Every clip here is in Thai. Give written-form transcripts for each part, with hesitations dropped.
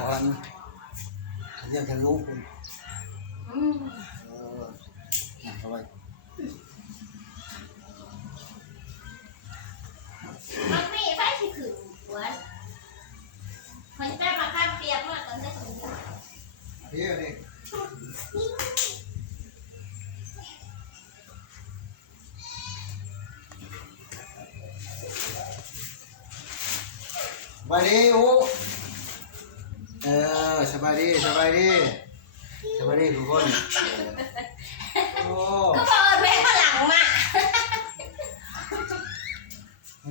ก่อนเรื่องทะลุคุณเอาไว้มันมีไฟที่ขืนหัวมันจะมาข้ามเปียกมากตอนนี้เดี๋ยวนี่สบายดีอูสบายดีสบายดีสบายดีทุกคนโอ้ก็เปิดเพลงข้างหลังมา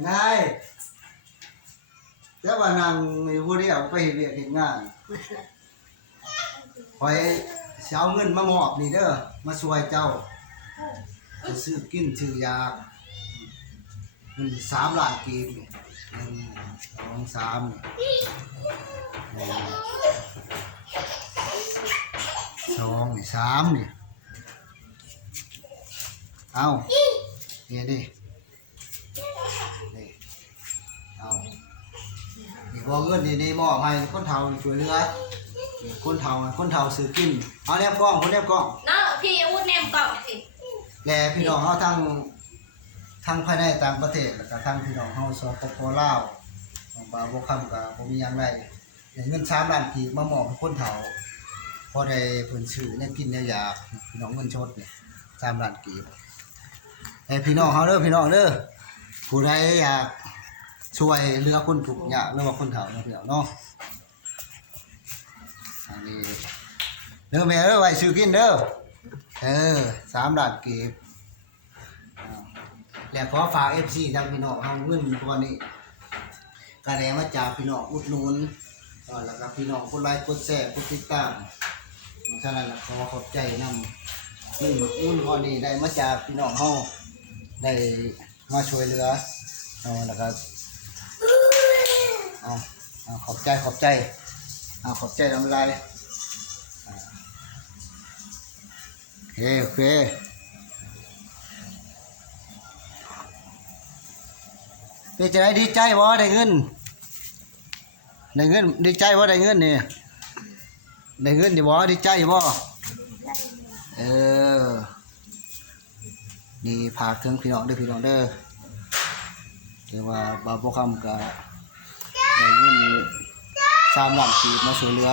ง่ายแล้วว่านางมีผู้เดียวไปเรียกเห็นงานคอยเช้าเงินมามอบนี่เด้อมาช่วยเจ้าจะซื้อกินซื้อยา3 ล้านกีบ1 2 32 3นี่เอาเนี่ยดิเอานี่พอเงินนี่มอบให้คนเฒ่าช่วยเหลือคนเฒ่าซื้อกินเอาแนบกล้องคนแนบกล้องเนาะพี่อูดแนมกล่องสิแลพี่น้องเฮาทั้งภายในต่างประเทศแล้วก็ทั้งพี่น้องเฮาสปปลาวบางบ่คำก็บ่มีหยังได้เงิน3 ล้านกีบมามอบให้คนเฒ่าพอได้เพิ่นซื้อแนวกินแนวอยากพี่น้องเงินชดนี่3 ล้านกีบให้พี่น้องเฮาเด้อพี่น้องเด้อผู้ใดอยากช่วยเหลือคนทุกข์ยากหรือว่าคนเฒ่าเนาะพี่น้องเนาะอันนี้เด้อแม่เด้อไว้ซื้อกินเด้อ3 ล้านกีบแล้วขอฝาก FC ทางพี่น้องเฮาเงินตัวนี้ก็ได้มาจากพี่น้องอุดหนุนแล้วก็พี่น้องกดไลค์กดแชร์กดติดตามฉะนั้นขอขอบใจนำเงินก้อนนี้ได้มาจากพี่น้องเฮาได้มาช่วยเหลือแล้วก็ขอบใจขอบใจน้ำลายโอเคเป็นจะได้ดีใจบ่ได้เงินดีใจบ่ได้เงินนี่ได้เงินดิบ่ดีใจบ่นี่ฝากถึงพี่น้องเด้อพี่น้องเด้อเรียกว่าบ่าวบ่คำก็ได้เงิน3 ล้านกีบมาช่วยเหลือ